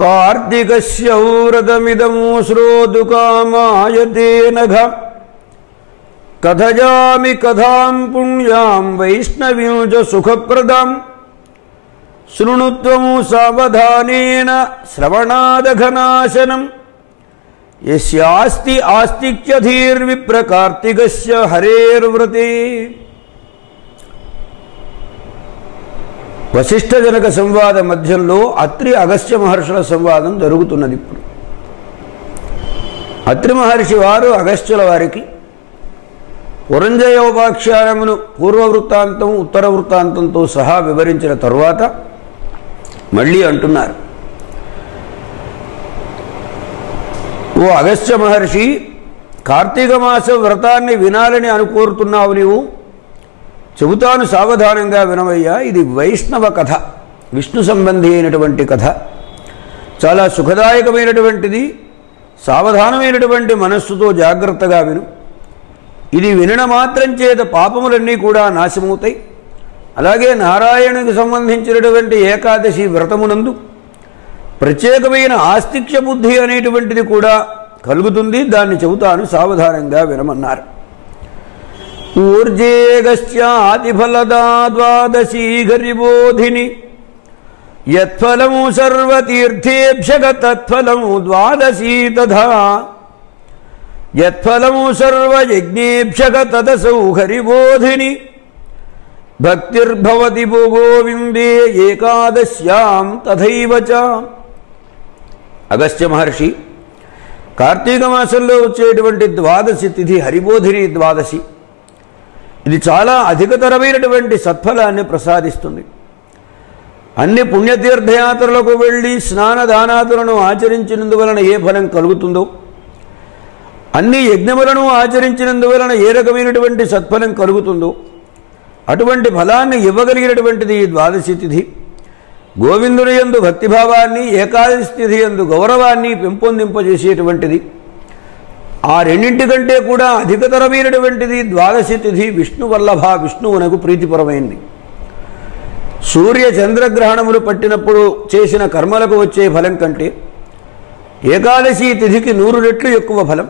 కార్తికస్య వ్రతమిదం శ్రోతుకామాయతే నఘ కథయామి కథాం పుణ్యాం వైష్ణవీం చ సుఖప్రదాం శృణుత్వం సావధానేన శ్రవణాదఘనాశనం యస్యాస్తి ఆస్తిక్యధీర్విప్ర కార్తికస్య హరేర్వ్రతే. వశిష్ఠజనక సంవాద మధ్యంలో అత్రి అగస్త్య మహర్షుల సంవాదం జరుగుతున్నది. ఇప్పుడు అత్రి మహర్షి వారు అగస్త్యుల వారికి పురంజయోపాఖ్యానమును పూర్వవృత్తాంతం ఉత్తర వృత్తాంతంతో సహా వివరించిన తరువాత మళ్ళీ అంటున్నారు, ఓ అగస్త్య మహర్షి, కార్తీక మాస వ్రతాన్ని వినాలని అనుకోరుతున్నావు నీవు. చెబుతాను, సావధానంగా వినవయ్యా. ఇది వైష్ణవ కథ, విష్ణు సంబంధి అయినటువంటి కథ. చాలా సుఖదాయకమైనటువంటిది. సావధానమైనటువంటి మనస్సుతో జాగ్రత్తగా విను. ఇది వినన మాత్రం చేత పాపములన్నీ కూడా నాశమవుతాయి. అలాగే నారాయణునికి సంబంధించినటువంటి ఏకాదశి వ్రతమునందు ప్రత్యేకమైన ఆస్తిక్య బుద్ధి అనేటువంటిది కూడా కలుగుతుంది. దాన్ని చెబుతాను, సావధానంగా వినమన్నారు. ఊర్జేగస్యాతిఫలదా ద్వాదశీ గరిబోధిని యత్ఫలము సర్వతీర్థేభ్యగ తత్ఫలము ద్వాదశీ తథా యత్ఫలము సర్వయజ్ఞేభ్యగ తదసౌ హరిబోధిని భక్తిర్భవతి గోవిందే ఏకాదశ్యాం తథైవ చ. అగస్త్య మహర్షి, కార్తీక మాసంలో వచ్చేటువంటి ద్వాదశి తిథి హరిబోధిని ద్వాదశి. ఇది చాలా అధికతరమైనటువంటి సత్ఫలాన్ని ప్రసాదిస్తుంది. అన్ని పుణ్యతీర్థయాత్రలకు వెళ్ళి స్నానదానాదులను ఆచరించినందువలన ఏ ఫలం కలుగుతుందో, అన్ని యజ్ఞములను ఆచరించినందువలన ఏ రకమైనటువంటి సత్ఫలం కలుగుతుందో అటువంటి ఫలాన్ని ఇవ్వగలిగినటువంటిది ఈ ద్వాదశి తిథి. గోవిందుని యందు భక్తిభావాన్ని, ఏకాదశి తిథి యందు గౌరవాన్ని పెంపొందింపజేసేటువంటిది. ఆ రెండింటికంటే కూడా అధికతరమైనటువంటిది ద్వాదశి తిథి విష్ణు వల్లభ, విష్ణువునకు ప్రీతిపరమైంది. సూర్య చంద్రగ్రహణములు పట్టినప్పుడు చేసిన కర్మలకు వచ్చే ఫలం కంటే ఏకాదశి తిథికి 100 రెట్లు ఎక్కువ ఫలం.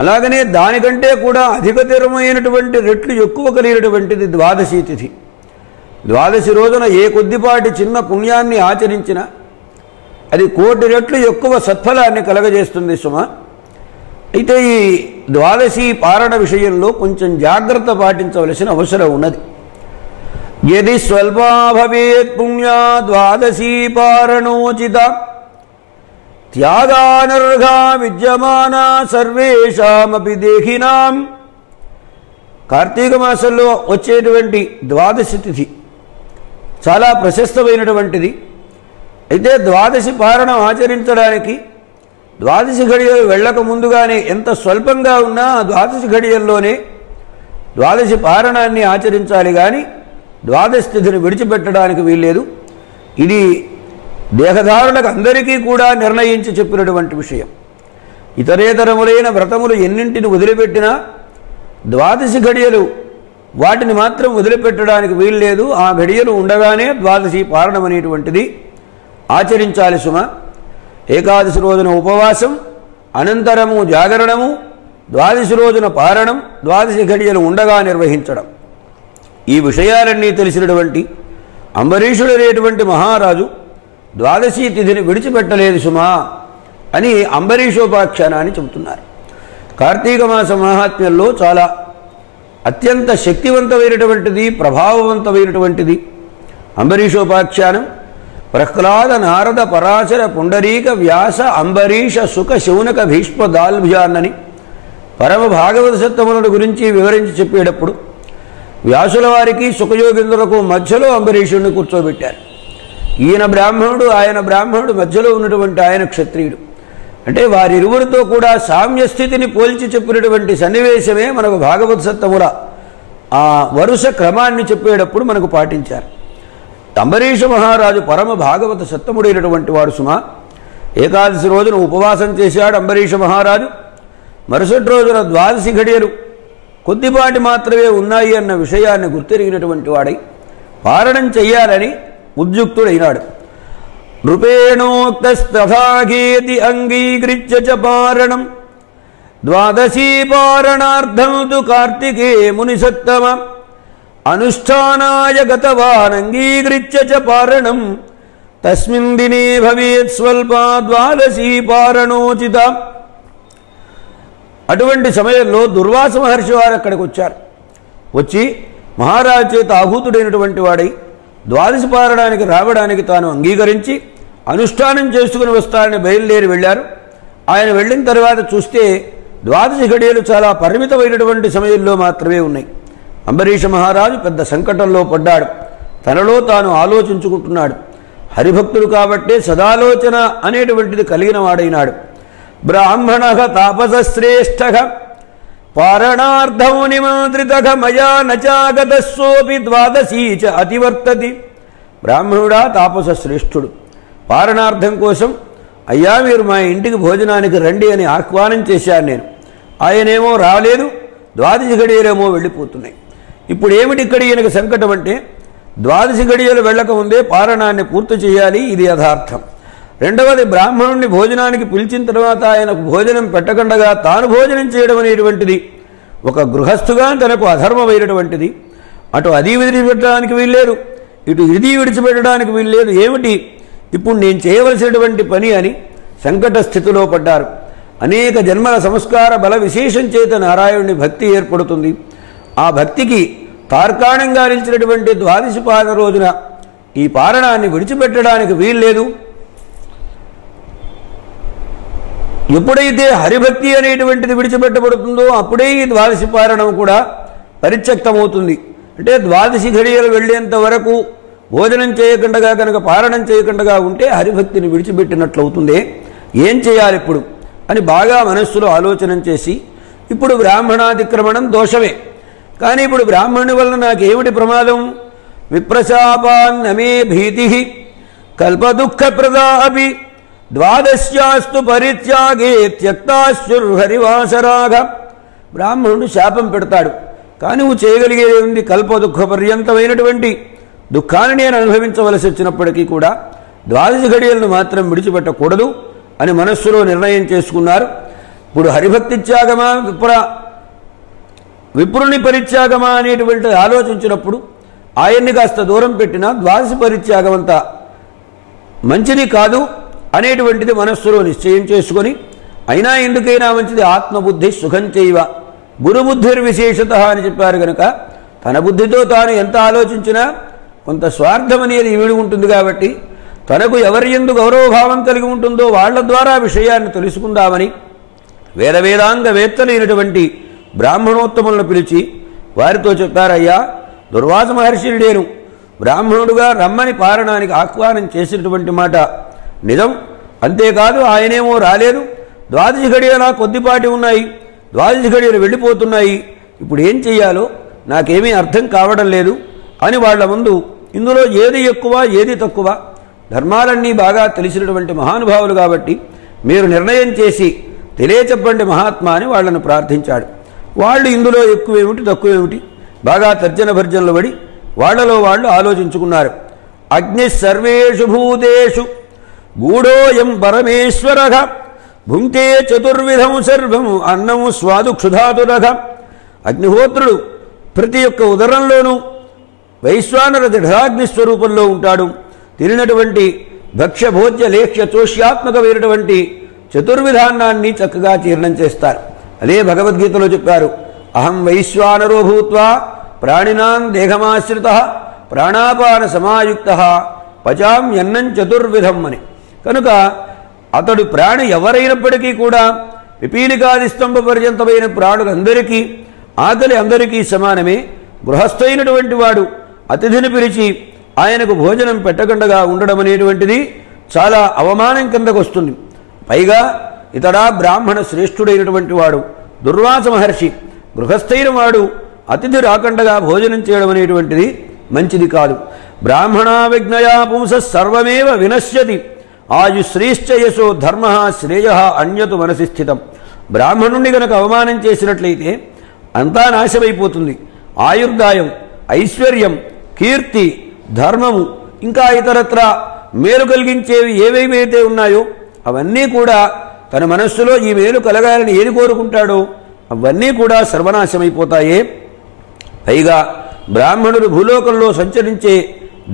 అలాగనే దానికంటే కూడా అధికతరమైనటువంటి రెట్లు ఎక్కువ కలిగినటువంటిది ద్వాదశి తిథి. ద్వాదశి రోజున ఏ కొద్దిపాటి చిన్న పుణ్యాన్ని ఆచరించినా అది 1,000,000 రెట్లు ఎక్కువ సత్ఫలాన్ని కలగజేస్తుంది సుమ. అయితే ఈ ద్వాదశి పారణ విషయంలో కొంచెం జాగ్రత్త పాటించవలసిన అవసరం ఉన్నది. యది స్వల్పా భవేత్ పుణ్యా ద్వాదశీ పారణోచిత త్యాగానర్ఘా విద్యమానా సర్వేషామపి దేహినాం. కార్తీక మాసంలో వచ్చేటువంటి ద్వాదశి తిథి చాలా ప్రశస్తమైనటువంటిది. అయితే ద్వాదశి పారణం ఆచరించడానికి ద్వాదశి ఘడియలు వెళ్ళక ముందుగానే ఎంత స్వల్పంగా ఉన్నా ద్వాదశి ఘడియల్లోనే ద్వాదశి పారణాన్ని ఆచరించాలి. కానీ ద్వాదశి తిథిని విడిచిపెట్టడానికి వీల్లేదు. ఇది దేహధారులకు అందరికీ కూడా నిర్ణయించి చెప్పినటువంటి విషయం. ఇతరేతరములైన వ్రతములు ఎన్నింటిని వదిలిపెట్టినా ద్వాదశి ఘడియలు వాటిని మాత్రం వదిలిపెట్టడానికి వీల్లేదు. ఆ ఘడియలు ఉండగానే ద్వాదశి పారణం అనేటువంటిది ఆచరించాలి సుమ. ఏకాదశి రోజున ఉపవాసం, అనంతరము జాగరణము, ద్వాదశి రోజున పారణం, ద్వాదశి ఘడియలు ఉండగా నిర్వహించడం. ఈ విషయాలన్నీ తెలిసినటువంటి అంబరీషుడు అనేటువంటి మహారాజు ద్వాదశి తిథిని విడిచిపెట్టలేదు సుమా అని అంబరీషోపాఖ్యానాన్ని చెబుతున్నారు. కార్తీక మాస మహాత్మ్యంలో చాలా అత్యంత శక్తివంతమైనటువంటిది, ప్రభావవంతమైనటువంటిది అంబరీషోపాఖ్యానం. ప్రహ్లాద నారద పరాశర పుండరీక వ్యాస అంబరీష సుఖ శౌనక భీష్మ దాల్భ్యాన్నని పరమ భాగవత సత్తములను గురించి వివరించి చెప్పేటప్పుడు వ్యాసుల వారికి సుఖయోగింద్రులకు మధ్యలో అంబరీషుడిని కూర్చోబెట్టారు. ఈయన బ్రాహ్మణుడు, ఆయన బ్రాహ్మణుడు, మధ్యలో ఉన్నటువంటి ఆయన క్షత్రియుడు. అంటే వారిరువురితో కూడా సామ్యస్థితిని పోల్చి చెప్పినటువంటి సన్నివేశమే మనకు భాగవత సత్తముల ఆ వరుస క్రమాన్ని చెప్పేటప్పుడు మనకు పాటించారు. అంబరీష మహారాజు పరమ భాగవత సత్తముడైనటువంటి వాడు సుమా. ఏకాదశి రోజున ఉపవాసం చేశాడు అంబరీష మహారాజు. మరుసటి రోజున ద్వాదశి ఘడియలు కొద్దిపాటి మాత్రమే ఉన్నాయి అన్న విషయాన్ని గుర్తెరిగినటువంటి వాడై పారణం చెయ్యాలని ఉద్యుక్తుడైనాడు. నృపేణోక్తస్తథాగేతి అంగీకృత్య చ పారణం ద్వాదశీ పారణార్థం తు కార్తికే మునిసత్తమ అనుష్ఠానాయ గతవాన్ అంగీకృత్య చ పారణం తస్మిన్ దినే భవేత్ స్వల్పా ద్వాదశీ పారణోచిత. అటువంటి సమయంలో దుర్వాస మహర్షి వారు అక్కడికి వచ్చారు. వచ్చి మహారాజు చేత ఆహూతుడైనటువంటి వాడై ద్వాదశి పారణానికి రావడానికి తాను అంగీకరించి అనుష్ఠానం చేసుకుని వస్తారని బయలుదేరి వెళ్ళారు. ఆయన వెళ్ళిన తర్వాత చూస్తే ద్వాదశి ఘడియలు చాలా పరిమితమైనటువంటి సమయంలో మాత్రమే ఉన్నాయి. అంబరీష మహారాజు పెద్ద సంకటంలో పడ్డాడు. తనలో తాను ఆలోచించుకుంటున్నాడు. హరిభక్తుడు కాబట్టే సదాలోచన అనేటువంటిది కలిగిన వాడైనాడు. బ్రాహ్మణ తాపసశ్రేష్ఠ పారణార్థం నిమంత్రిత మయా నచాగతస్సోపి ద్వాదశీ చ అతివర్తతి. బ్రాహ్మణుడా తాపస శ్రేష్ఠుడు, పారణార్థం కోసం అయ్యా మీరు మా ఇంటికి భోజనానికి రండి అని ఆహ్వానం చేశాను నేను. ఆయనేమో రాలేదు, ద్వాదశి గడియలేమో వెళ్ళిపోతున్నాయి. ఇప్పుడు ఏమిటి ఇక్కడ ఈయనకు సంకటం అంటే ద్వాదశి గడియలు వెళ్ళకముందే పారణాన్ని పూర్తి చేయాలి, ఇది యథార్థం. రెండవది బ్రాహ్మణుణ్ణి భోజనానికి పిలిచిన తర్వాత ఆయనకు భోజనం పెట్టకుండగా తాను భోజనం చేయడం అనేటువంటిది ఒక గృహస్థుగా తనకు అధర్మమైనటువంటిది. అటు అది విడిచిపెట్టడానికి వీల్లేదు, ఇటు ఇది విడిచిపెట్టడానికి వీల్లేదు. ఏమిటి ఇప్పుడు నేను చేయవలసినటువంటి పని అని సంకట స్థితిలో పడ్డారు. అనేక జన్మల సంస్కార బల విశేషం చేత నారాయణుని భక్తి ఏర్పడుతుంది. ఆ భక్తికి తార్కాణంగా నిలిచినటువంటి ద్వాదశి పారణ రోజున ఈ పారణాన్ని విడిచిపెట్టడానికి వీల్లేదు. ఎప్పుడైతే హరిభక్తి అనేటువంటిది విడిచిపెట్టబడుతుందో అప్పుడే ఈ ద్వాదశి పారణం కూడా పరిత్యక్తమవుతుంది. అంటే ద్వాదశి ఘడియలు వెళ్ళేంత వరకు భోజనం చేయకుండా కనుక పారణం చేయకుండా ఉంటే హరిభక్తిని విడిచిపెట్టినట్లవుతుంది. ఏం చేయాలి ఇప్పుడు అని బాగా మనస్సులో ఆలోచన చేసి, ఇప్పుడు బ్రాహ్మణాతిక్రమణం దోషమే, కానీ ఇప్పుడు బ్రాహ్మణుని వల్ల నాకేమిటి ప్రమాదం? విప్రశాపాన్నమే భీతి కల్పదుఃఖప్రదా అపి ద్వాదశ్యాస్తు పరిత్యాగే త్యక్తాశ్చుర్హరివాసరాగ. బ్రాహ్మణుడు శాపం పెడతాడు, కానీ నువ్వు చేయగలిగేది ఉంది? కల్పదుఃఖ పర్యంతమైనటువంటి దుఃఖాన్ని నేను అనుభవించవలసి వచ్చినప్పటికీ కూడా ద్వాదశి ఘడియలను మాత్రం విడిచిపెట్టకూడదు అని మనస్సులో నిర్ణయం చేసుకున్నారు. ఇప్పుడు హరిభక్తి త్యాగమా విప్రుని పరిత్యాగమా అనేటువంటి ఆలోచించినప్పుడు ఆయన్ని కాస్త దూరం పెట్టినా ద్వాదశి పరిత్యాగం అంతా మంచిది కాదు అనేటువంటిది మనస్సులో నిశ్చయం చేసుకొని, అయినా ఎందుకైనా మంచిది ఆత్మబుద్ధి సుఖం చేయవ గురుబుద్ధిర్విశేషత అని చెప్పారు కనుక తన బుద్ధితో తాను ఎంత ఆలోచించినా కొంత స్వార్థం అనేది ఇమిడి ఉంటుంది. కాబట్టి తనకు ఎవరి యందు గౌరవభావం కలిగి ఉంటుందో వాళ్ల ద్వారా విషయాన్ని తెలుసుకుందామని వేదాంగ వేత్తలైనటువంటి బ్రాహ్మణోత్తములను పిలిచి వారితో చెప్పారయ్యా, దుర్వాస మహర్షిని నేను బ్రాహ్మణుడుగా రమ్మని పారణానికి ఆహ్వానం చేసినటువంటి మాట నిజం. అంతేకాదు ఆయనేమో రాలేదు, ద్వాదశి ఘడియలు కొద్దిపాటి ఉన్నాయి, ద్వాదశి ఘడియలు వెళ్ళిపోతున్నాయి, ఇప్పుడు ఏం చెయ్యాలో నాకేమీ అర్థం కావడం లేదు అని వాళ్ల ముందు ఇందులో ఏది ఎక్కువ ఏది తక్కువ ధర్మాలన్నీ బాగా తెలిసినటువంటి మహానుభావులు కాబట్టి మీరు నిర్ణయం చేసి తెలియచెప్పండి మహాత్మా అని వాళ్లను ప్రార్థించాడు. వాళ్ళు ఇందులో ఎక్కువేమిటి తక్కువేమిటి బాగా తర్జన భర్జనలు పడి వాళ్లలో వాళ్ళు ఆలోచించుకున్నారు. అగ్ని సర్వేషు భూతేషు గూఢోయం పరమేశ్వరః భుంక్తే చతుర్విధం సర్వం అన్నం స్వాదు క్షుధాతురః. అగ్నిహోత్రుడు ప్రతి ఒక్క ఉదరంలోనూ వైశ్వానర జఠరాగ్ని స్వరూపంలో ఉంటాడు. తిరిగినటువంటి భక్ష్య భోజ్య లేఖ్య చోష్యాత్మకమైనటువంటి చతుర్విధాన్నాన్ని చక్కగా జీర్ణం చేస్తారు. అదే భగవద్గీతలో చెప్పారు, అహం వైశ్వానరో భూత్వా ప్రాణినాం దేహమాశ్రితః ప్రాణాపాన సమాయుక్తః పచామ్యన్నం చతుర్విధం అని. కనుక అతడు ప్రాణి ఎవరైనప్పటికీ కూడా పిపీలికాది స్తంభ పర్యంతమైన ప్రాణులందరికీ ఆకలి అందరికీ సమానమే. గృహస్థైనటువంటి వాడు అతిథిని పిలిచి ఆయనకు భోజనం పెట్టకుండా ఉండడం అనేటువంటిది చాలా అవమానం కిందకు వస్తుంది. పైగా ఇతడా బ్రాహ్మణ శ్రేష్ఠుడైనటువంటి వాడు దుర్వాస మహర్షి, గృహస్థైన వాడు అతిథి రాకుండా భోజనం చేయడం అనేటువంటిది మంచిది కాదు. బ్రాహ్మణా విజ్ఞయా పుంస సర్వమేవ వినశ్యతి ఆయుశ్రీశ్చయసో ధర్మ శ్రేయ అన్యతు మనసి స్థితం. బ్రాహ్మణుణ్ణి గనక అవమానం చేసినట్లయితే అంతా నాశమైపోతుంది. ఆయుర్దాయం, ఐశ్వర్యం, కీర్తి, ధర్మము ఇంకా ఇతరత్ర మేలు కలిగించేవి ఏవేవైతే ఉన్నాయో అవన్నీ కూడా తన మనస్సులో ఈ మేలు కలగాలని ఏది కోరుకుంటాడో అవన్నీ కూడా సర్వనాశమైపోతాయే. పైగా బ్రాహ్మణులు భూలోకంలో సంచరించే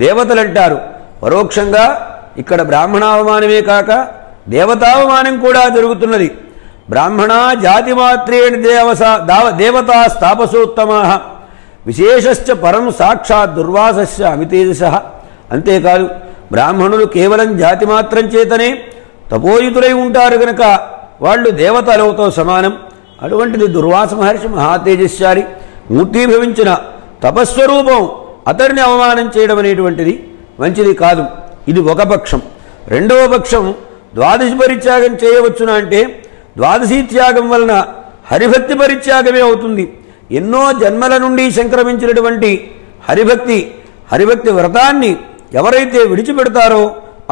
దేవతలంటారు. పరోక్షంగా ఇక్కడ బ్రాహ్మణావమానమే కాక దేవతావమానం కూడా జరుగుతున్నది. బ్రాహ్మణ జాతిమాత్రేణ దేవతా స్థాపసోత్తమా విశేషశ్చ పరం సాక్షాత్ దుర్వాసస్య అమితేజస. అంతేకాదు బ్రాహ్మణులు కేవలం జాతి మాత్రం చేతనే తపోయుతులై ఉంటారు కనుక వాళ్ళు దేవతలతో సమానం. అటువంటిది దుర్వాస మహర్షి మహాతేజస్శాలి మూర్తీభవించిన తపస్వరూపం అతడిని అవమానం చేయడం అనేటువంటిది మంచిది కాదు. ఇది ఒక పక్షం. రెండవ పక్షం ద్వాదశి పరిత్యాగం చేయవచ్చునా అంటే ద్వాదశీ త్యాగం వలన హరిభక్తి పరిత్యాగమే అవుతుంది. ఎన్నో జన్మల నుండి సంక్రమించినటువంటి హరిభక్తి వ్రతాన్ని ఎవరైతే విడిచిపెడతారో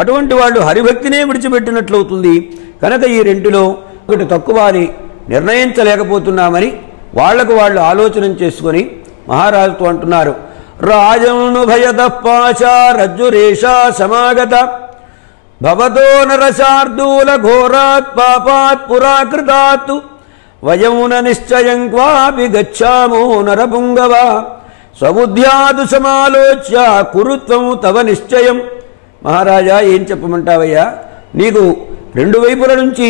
అటువంటి వాళ్ళు హరిభక్తినే విడిచిపెట్టినట్లవుతుంది. కనుక ఈ రెంటిలో ఒకటి తక్కువ అని నిర్ణయించలేకపోతున్నామని వాళ్లకు వాళ్ళు ఆలోచన చేసుకొని మహారాజుతో అంటున్నారు. రాజను భయదపాచారజ్జురేషా సమాగత భవతో నరశార్దూల ఘోరాత్ పాపాత్ పురాకృతాత్ వయమున నిశ్చయం క్వాపి గచ్చామో నరపుంగవ స్వబుద్ధ్యాదు సమాలోచ్య కురుత్వం తవ నిశ్చయం. మహారాజా ఏం చెప్పమంటావయ్యా, నీకు రెండు వైపుల నుంచి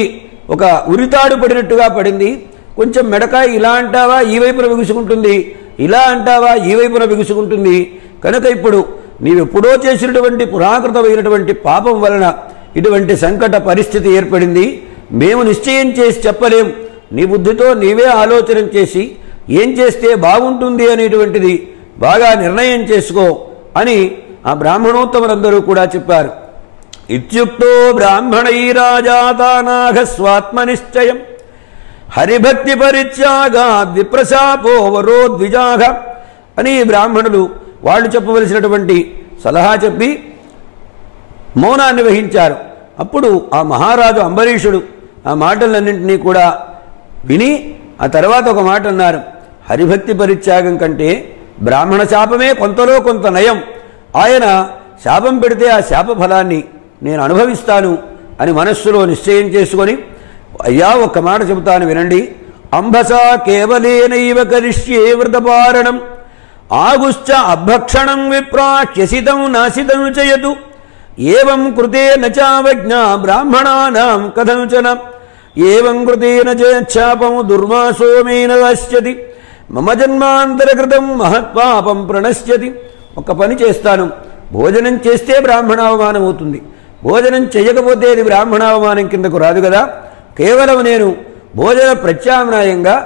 ఒక ఉరితాడు పడినట్టుగా పడింది. కొంచెం మెడకాయ ఇలా అంటావా ఈ వైపున బిగుసుకుంటుంది, ఇలా అంటావా ఈ వైపున బిగుసుకుంటుంది. కనుక ఇప్పుడు నీవెప్పుడో చేసినటువంటి పురాకృతమైనటువంటి పాపం వలన ఇటువంటి సంకట పరిస్థితి ఏర్పడింది. మేము నిశ్చయం చేసి చెప్పలేం. నీ బుద్ధితో నీవే ఆలోచన చేసి ఏం చేస్తే బాగుంటుంది అనేటువంటిది బాగా నిర్ణయం చేసుకో అని ఆ బ్రాహ్మణోత్తములందరూ కూడా చెప్పారు. ఇత్యుక్తో బ్రాహ్మణైరాజాతానాఘ స్వాత్మనిశ్చయం హరిభక్తి పరిత్యాగా విప్రశాపో వరో ద్విజాఘ అని బ్రాహ్మణులు వాళ్ళు చెప్పవలసినటువంటి సలహా చెప్పి మౌనాన్ని వహించారు. అప్పుడు ఆ మహారాజు అంబరీషుడు ఆ మాటలన్నింటినీ కూడా విని ఆ తర్వాత ఒక మాట అన్నారు. హరిభక్తి పరిత్యాగం కంటే బ్రాహ్మణ శాపమే కొంతలో కొంత నయం. ఆయన శాపం పెడితే ఆ శాప ఫలాన్ని నేను అనుభవిస్తాను అని మనస్సులో నిశ్చయం చేసుకొని, అయ్యా ఒక్క మాట చెబుతాను వినండి. అంబసా కేవలేనైవ కరిష్యే వ్రతపారణం ఆగుశ్చ అభక్షణం విప్రాక్ష్యసితం నాసితం చయతు ఏవం కృతేన చావజ్ఞా బ్రాహ్మణానాం కథంచన ఏవం కృతేన చాపం దుర్మాసోమేన దాస్యతి మమ జన్మాంతరకృతం మహత్పాపం ప్రణశ్యతి. ఒక పని చేస్తాను, భోజనం చేస్తే బ్రాహ్మణావమానం అవుతుంది, భోజనం చేయకపోతే అది బ్రాహ్మణావమానం కిందకు రాదు కదా. కేవలం నేను భోజన ప్రత్యామ్నాయంగా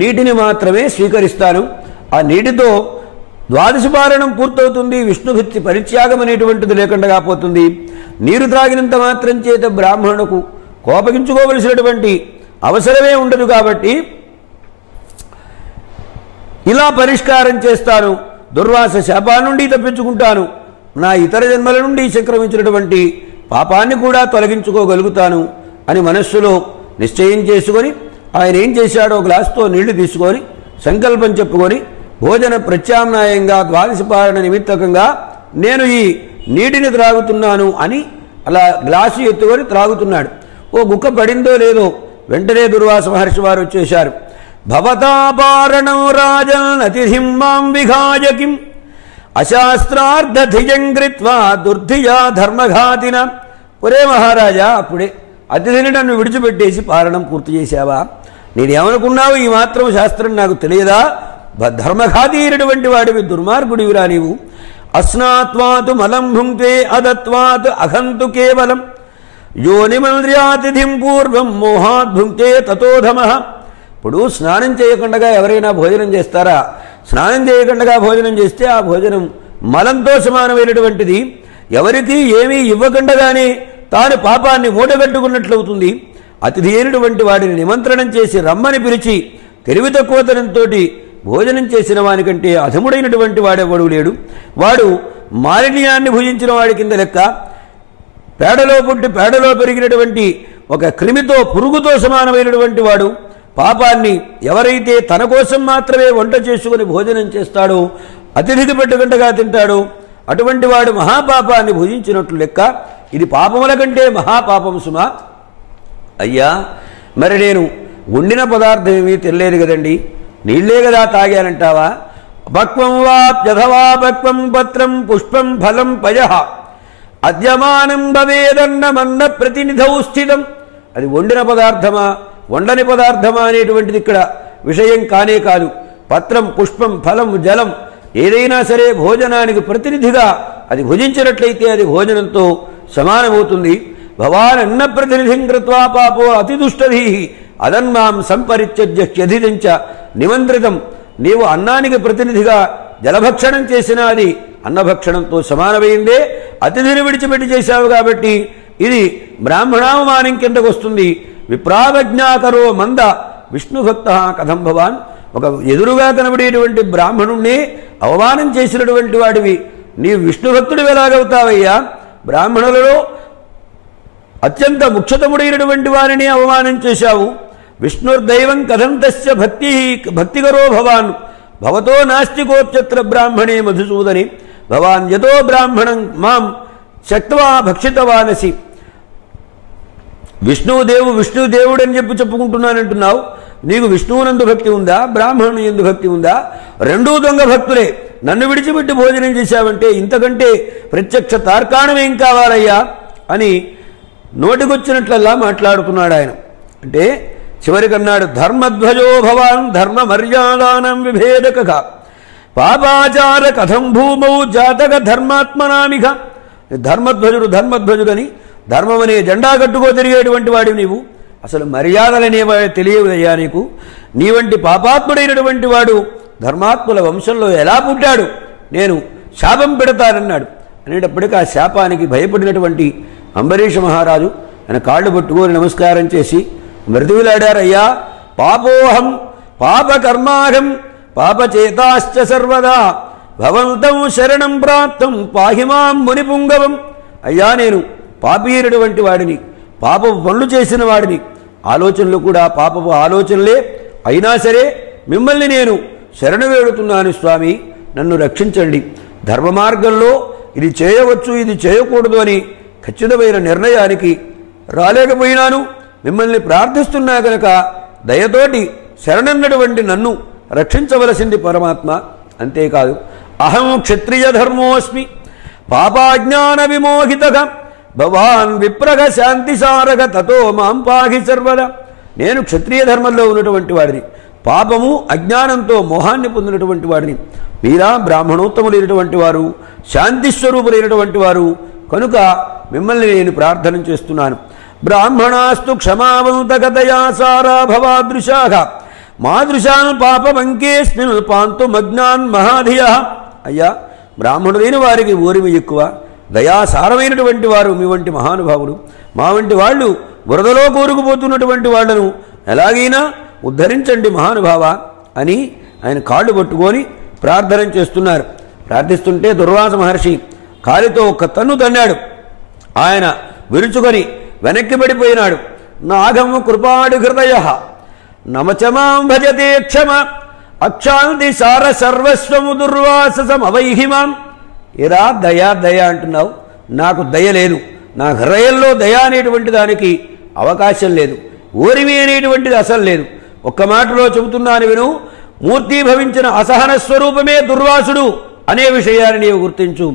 నీటిని మాత్రమే స్వీకరిస్తాను. ఆ నీటితో ద్వాదశి పారణం పూర్తవుతుంది. విష్ణుభక్తి పరిత్యాగం అనేటువంటిది లేకుండా పోతుంది. నీరు త్రాగినంత మాత్రం చేత బ్రాహ్మణుకు కోపగించుకోవలసినటువంటి అవసరమే ఉండదు. కాబట్టి ఇలా పరిష్కారం చేస్తాను, దుర్వాస శాపా నుండి తప్పించుకుంటాను, నా ఇతర జన్మల నుండి సంక్రమించినటువంటి పాపాన్ని కూడా తొలగించుకోగలుగుతాను అని మనస్సులో నిశ్చయం చేసుకొని ఆయన ఏం చేశాడో గ్లాసుతో నీళ్లు తీసుకొని సంకల్పం చెప్పుకొని భోజన ప్రత్యామ్నాయంగా ద్వాదశి పారణ నిమిత్తకంగా నేను ఈ నీటిని త్రాగుతున్నాను అని అలా గ్లాసు ఎత్తుకొని త్రాగుతున్నాడు. ఓ గుక్క పడిందో లేదో వెంటనే దుర్వాస మహర్షి వారు వచ్చేశారు. భవతాపారణం రాజన్ అతిథిం మాం విఘాయకిం అశాస్త్రార్థధిజం కృత్వా దుర్ధియా ధర్మఘాతిన. ఒరే మహారాజా, అప్పుడే అతిథిని నన్ను విడిచిపెట్టేసి పారణం పూర్తి చేశావా? నేనేమనుకున్నావు? ఈ మాత్రం శాస్త్రం నాకు తెలియదా? ధర్మఘాతి అయినటువంటి వాడివి, దుర్మార్గుడివిరా నీవు. అస్నాత్వాతు మలం భుంక్తే అదత్వాత్ అహంతు కేవలం యోనిమంద్ర్యాతిథిం పూర్వం మోహాత్ భుంక్తే తతోధమః. ఇప్పుడు స్నానం చేయకుండా ఎవరైనా భోజనం చేస్తారా? స్నానం చేయకుండా భోజనం చేస్తే ఆ భోజనం మలంతో సమానమైనటువంటిది. ఎవరికి ఏమీ ఇవ్వకుండానే తాను పాపాన్ని మూటగట్టుకున్నట్లవుతుంది. అతిథి అయినటువంటి వాడిని నిమంత్రణం చేసి రమ్మని పిలిచి తెలివి తక్కువతనంతో భోజనం చేసిన వానికంటే అధముడైనటువంటి వాడెవడు లేడు. వాడు మాలిన్యాన్ని భుజించిన వాడి కింద లెక్క. పేడలో పుట్టి పేడలో పెరిగినటువంటి ఒక క్రిమితో పురుగుతో సమానమైనటువంటి వాడు. పాపాన్ని ఎవరైతే తన కోసం మాత్రమే వంట చేసుకుని భోజనం చేస్తాడో, అతిథికి పెట్టకుండా తింటాడో అటువంటి వాడు మహాపాపాన్ని భుజించినట్లు లెక్క. ఇది పాపముల కంటే మహాపాపం సుమా. అయ్యా, మరి నేను వండిన పదార్థం ఏమీ తెలియదు కదండి, నీళ్లే కదా తాగానంటావా? పక్వం వాప్యథవా పక్వం పత్రం పుష్పం ఫలం పయః అద్యమానం భవేదన్నమన్న ప్రతినిధౌ స్థితం. అది వండిన పదార్థమా వండని పదార్థమా అనేటువంటిది ఇక్కడ విషయం కానే కాదు. పత్రం, పుష్పం, ఫలం, జలం ఏదైనా సరే భోజనానికి ప్రతినిధిగా అది భుజించినట్లయితే అది భోజనంతో సమానమవుతుంది. భవాన్ అన్న ప్రతినిధిం కృత్వా పాపో అతిదుష్టధీ అదన్మాం సంపరిత్యజ్యధించ నిమంత్రితం. నీవు అన్నానికి ప్రతినిధిగా జలభక్షణం చేసినా అది అన్నభక్షణంతో సమానమైందే. అతిథిని విడిచిపెట్టి చేశావు కాబట్టి ఇది బ్రాహ్మణావమానం కిందకు వస్తుంది. విప్రావజ్ఞాకరో మంద విష్ణుభక్త కథం భవాన్. ఒక ఎదురుగా కనబడేటువంటి బ్రాహ్మణుణ్ణి అవమానం చేసినటువంటి వాడివి నీవు విష్ణుభక్తుడు ఎలాగవుతావయ్యా? బ్రాహ్మణులలో అత్యంత ముఖ్యతముడైనటువంటి వారిని అవమానం చేశావు. విష్ణుర్దైవం కథం తస్య భక్తికరో భవాన్ భవతో నాస్తికోప్యత్ర బ్రాహ్మణే మధుసూదని భవాన్ యతో బ్రాహ్మణం మాం శక్త్వా భక్షితవానసి. విష్ణుదేవుడు అని చెప్పుకుంటున్నానంటున్నావు. నీకు విష్ణువునందు భక్తి ఉందా, బ్రాహ్మణుని ఎందు భక్తి ఉందా? రెండూ దొంగ భక్తులే. నన్ను విడిచిపెట్టి భోజనం చేశావంటే ఇంతకంటే ప్రత్యక్ష తార్కాణమేం కావాలయ్యా అని నోటికొచ్చినట్లల్లా మాట్లాడుతున్నాడు ఆయన. అంటే చివరికన్నాడు, ధర్మధ్వజో భవాన్ ధర్మ మర్యాదానం విభేదక పాపాచార కథం భూమౌ జాతక ధర్మాత్మనామిక. ధర్మధ్వజుడని ధర్మం అనే జెండా కట్టుకో తిరిగేటువంటి వాడివి నీవు. అసలు మర్యాదలనేవా తెలియదయ్యా నీకు? నీ వంటి పాపాత్ముడైనటువంటి వాడు ధర్మాత్ముల వంశంలో ఎలా పుట్టాడు? నేను శాపం పెడతానన్నాడు. అనేటప్పటికీ ఆ శాపానికి భయపడినటువంటి అంబరీష మహారాజు ఆయన కాళ్ళు పట్టుకొని నమస్కారం చేసి మృతివిలాడారయ్యా. పాపోహం పాపకర్మాహం పాపచేతాశ్చ సర్వదా భవంతం శరణం ప్రాప్తం పాహిమాం మునిపుంగవం. అయ్యా, నేను పాపీయుడటువంటి వాడిని, పాపపు పనులు చేసిన వాడిని, ఆలోచనలు కూడా పాపపు ఆలోచనలే అయినా సరే మిమ్మల్ని నేను శరణు వేడుతున్నాను స్వామి, నన్ను రక్షించండి. ధర్మ మార్గంలో ఇది చేయవచ్చు ఇది చేయకూడదు అని ఖచ్చితమైన నిర్ణయానికి రాలేకపోయినాను. మిమ్మల్ని ప్రార్థిస్తున్నా కనుక దయతోటి శరణన్నటువంటి నన్ను రక్షించవలసింది పరమాత్మ. అంతేకాదు, అహం క్షత్రియ ధర్మోస్మి పాపాజ్ఞాన విమోహితగా భవాన్ విప్రగ శాంతిసారగ తతో మాం పాహి సర్వదా. నేను క్షత్రియ ధర్మంలో ఉన్నటువంటి వాడిని, పాపము అజ్ఞానంతో మోహాన్ని పొందినటువంటి వాడిని. మీరా బ్రాహ్మణోత్తములైనటువంటి వారు, శాంతిస్వరూపులైనటువంటి వారు కనుక మిమ్మల్ని నేను ప్రార్థన చేస్తున్నాను. బ్రాహ్మణాస్తు క్షమావంతకతయా సారా భవాదృశాః మాదృశాన్ పాపమంకేస్మిన్ పాంతు మగ్నాన్ మహాధియ. అయ్యా, బ్రాహ్మణులైన వారికి ఓరిమి ఎక్కువ, దయాసారమైనటువంటి వారు మీ వంటి మహానుభావులు. మా వంటి వాళ్ళు బురదలో కూరుకుపోతున్నటువంటి వాళ్లను ఎలాగైనా ఉద్ధరించండి మహానుభావ అని ఆయన కాళ్ళు పట్టుకొని ప్రార్థన చేస్తున్నారు. ప్రార్థిస్తుంటే దుర్వాస మహర్షి కాలితో ఒక్క తన్ను తన్నాడు. ఆయన విరుచుకొని వెనక్కి పడిపోయినాడు. నాగము కృపాడు హృదయ నమచమాం భజతే క్షమ అక్షాంతి సార సర్వస్వము దుర్వాసమవైహిమాం. ఎరా దయా దయా అంటున్నావు, నాకు దయ లేదు, నా హృదయంలో దయ అనేటువంటి దానికి అవకాశం లేదు, ఓరిమి అనేటువంటిది అసలు లేదు. ఒక్క మాటలో చెబుతున్నాను విను, మూర్తీభవించిన అసహన స్వరూపమే దుర్వాసుడు అనే విషయాన్ని నీవు గుర్తించు.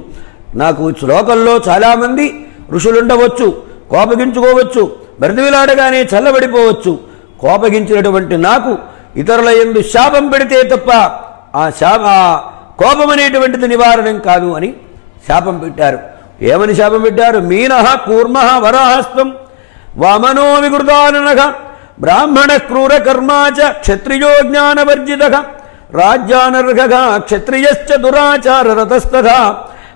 నాకు శ్లోకంలో చాలామంది ఋషులుండవచ్చు, కోపగించుకోవచ్చు, బ్రతివిలాడగానే చల్లబడిపోవచ్చు. కోపగించినటువంటి నాకు ఇతరుల యందు శాపం పెడితే తప్ప ఆ కోపం అనేటువంటిది నివారణం కాదు అని శాపం పెట్టారు. ఏమని శాపం పెట్టారు? మీనః కూర్మః వరాహస్త్వం వామనో వికృతాననః బ్రాహ్మణ క్రూర కర్మాచ క్షత్రియో జ్ఞానవర్జితః రాజ్యానర్హః క్షత్రియశ్చ దురాచారరతస్తథా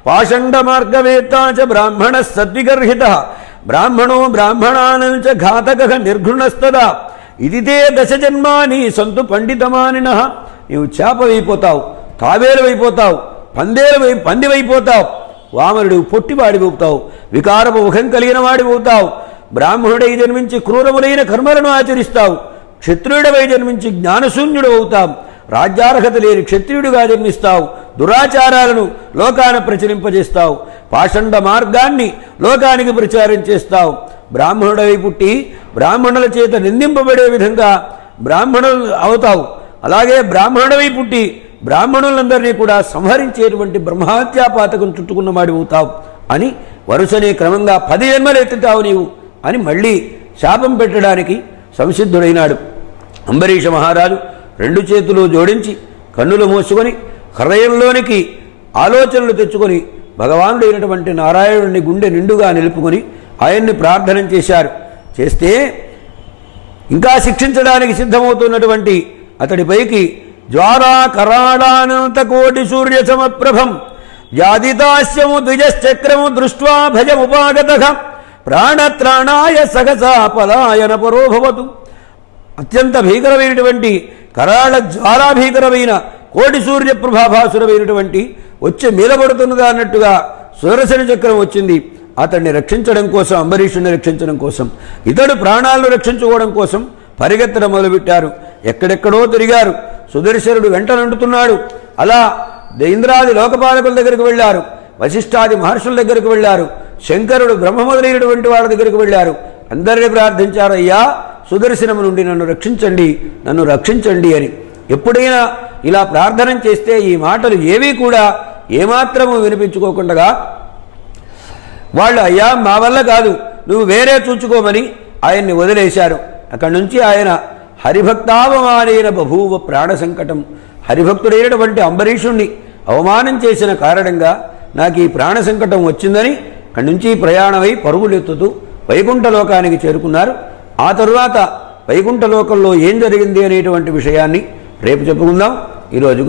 పాషండ మార్గవేత్తా చ బ్రాహ్మణః సద్విగర్హితః బ్రాహ్మణో బ్రాహ్మణానం చ ఘాతకః నిర్ఘృణస్తదా ఇది తే దశ జన్మాని సంతు పండితమానినః. నీవు చేపవైపోతావు, తాబేలువైపోతావు, పందివైపోతావు, వామనుడు పొట్టివాడిపోతావు, వికారపు ముఖం కలిగిన వాడిపోతావు, బ్రాహ్మణుడై జన్మించి క్రూరములైన కర్మలను ఆచరిస్తావు, క్షత్రియుడవై జన్మించి జ్ఞానశూన్యుడు అవుతావు, రాజ్యార్హత లేని క్షత్రియుడిగా జన్మిస్తావు, దురాచారాలను లోకాన ప్రచురింపజేస్తావు, పాషండ మార్గాన్ని లోకానికి ప్రచారం చేస్తావు, బ్రాహ్మణుడై పుట్టి బ్రాహ్మణుల చేత నిందింపబడే విధంగా బ్రాహ్మణులు అవుతావు, అలాగే బ్రాహ్మణుడై పుట్టి బ్రాహ్మణులందరినీ కూడా సంహరించేటువంటి బ్రహ్మహత్యాపాతకం చుట్టుకున్నవాడి అవుతావు అని వరుసనే క్రమంగా 10 జన్మలు ఎత్తుతావు నీవు అని మళ్ళీ శాపం పెట్టడానికి సంసిద్ధుడైనాడు. అంబరీష మహారాజు 2 చేతులు జోడించి కన్నులు మూసుకొని హృదయంలోనికి ఆలోచనలు తెచ్చుకొని భగవానుడైనటువంటి నారాయణుడిని గుండె నిండుగా నిలుపుకొని ఆయన్ని ప్రార్థన చేశారు. చేస్తే ఇంకా శిక్షించడానికి సిద్ధమవుతున్నటువంటి అతడిపైకి జ్వాలా కరాళానంత కోటి సూర్య సమప్రభం జాదితాస్యము ద్విజశ్చక్రము దృష్ట్వా భజముపాగతః ప్రాణత్రాణాయ సహసా పలాయన పరోభవతు. అత్యంత భీకరమైనటువంటి కరాళ జ్వాలాభీకరమైన కోటి సూర్యప్రభాభాసురమైనటువంటి వచ్చి మీలబడుతున్నదా అన్నట్టుగా సుదర్శన చక్రం వచ్చింది. అతన్ని రక్షించడం కోసం, అంబరీషుని రక్షించడం కోసం, ఇతడు ప్రాణాలను రక్షించుకోవడం కోసం పరిగెత్తడం మొదలుపెట్టారు. ఎక్కడెక్కడో తిరిగారు. సుదర్శనుడు వెంటనంటున్నాడు. అలా ఇంద్రాది లోకపాలకుల దగ్గరికి వెళ్ళారు, వశిష్ఠాది మహర్షుల దగ్గరికి వెళ్ళారు, శంకరుడు బ్రహ్మ మొదలైనటువంటి వాళ్ళ దగ్గరికి వెళ్ళారు. అందరినీ ప్రార్థించారు, అయ్యా సుదర్శనము నుండి నన్ను రక్షించండి, నన్ను రక్షించండి అని. ఎప్పుడైనా ఇలా ప్రార్థన చేస్తే ఈ మాటలు ఏవీ కూడా ఏమాత్రము వినిపించుకోకుండా వాళ్ళు అయ్యా మా వల్ల కాదు, నువ్వు వేరే చూచుకోమని ఆయన్ని వదిలేశారు. అక్కడి నుంచి ఆయన హరిభక్తావమానైన బభూవ ప్రాణ సంకటం, హరిభక్తుడైనటువంటి అంబరీషుణ్ణి అవమానం చేసిన కారణంగా నాకు ఈ ప్రాణ సంకటం వచ్చిందని అక్కడి నుంచి ప్రయాణమై పరుగులెత్తుతూ వైకుంఠలోకానికి చేరుకున్నారు. ఆ తరువాత వైకుంఠలోకంలో ఏం జరిగింది అనేటువంటి విషయాన్ని రేపు చెప్పుకుందాం. ఈరోజు